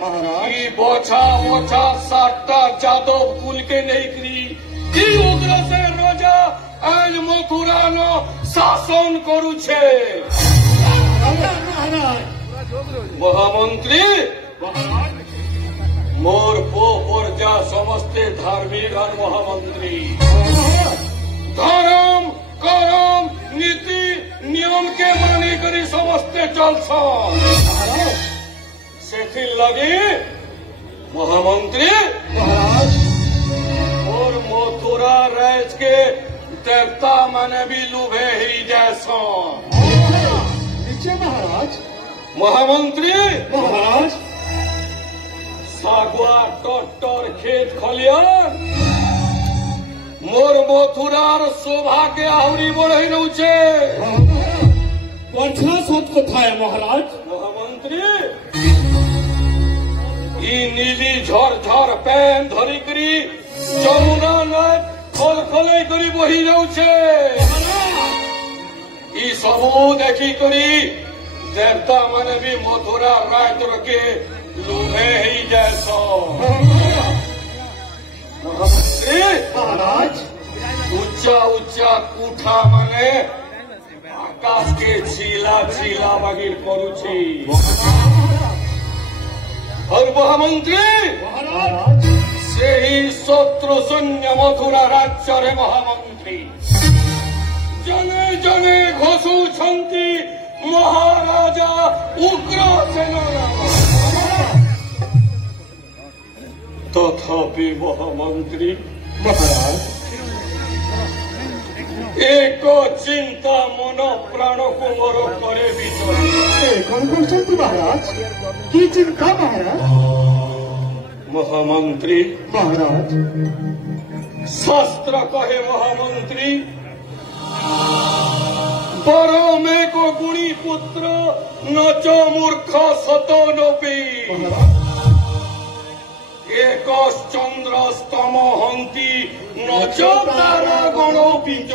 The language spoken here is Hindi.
बछा बछा 7टा जादव कुल के नहीं उग्रसेन राजा आज मथुरा न शासन करुछे। महामंत्री मोर पो प्रजा समस्ते धार्मिक और महामंत्री धर्म करम नीति नियम के मानी करी समस्ते चलछन से लगी महामंत्री और मथुरा राज के देवता माने भी लुभे ही जैसन। महाराज महामंत्री महाराज सागुआ टट्टर खेत खलियान मोर मथुरार शोभा के आहरी बढ़े नौचे वर्षा सत कथाए महाराज। महामंत्री ई नीली झर झर पैन धरी करी जमुना नय खल खले करी बही नौचे ई सबू देखी करी देवता माने भी मथुरा राज के लुभे ही जैसो। महाराज ऊंचा ऊंचा कूठा माने आकाश के छीला छीला बगिर करुछी और महामंत्री महाराज से ही शत्रु शून्य मथुरा राज्य रे महामंत्री जने जने घोषु छंती महाराजा उग्रसेन तथापि महामंत्री महाराज एक चिंता मन प्राण को मोर करे कौन करछंती महाराज की चिंता महाराज। महामंत्री महाराज शास्त्र कहे महामंत्री बरो में को गुणी पुत्र नच मूर्ख सतनोपी एक चंद्र स्तम हंती नच तारा गणोपी च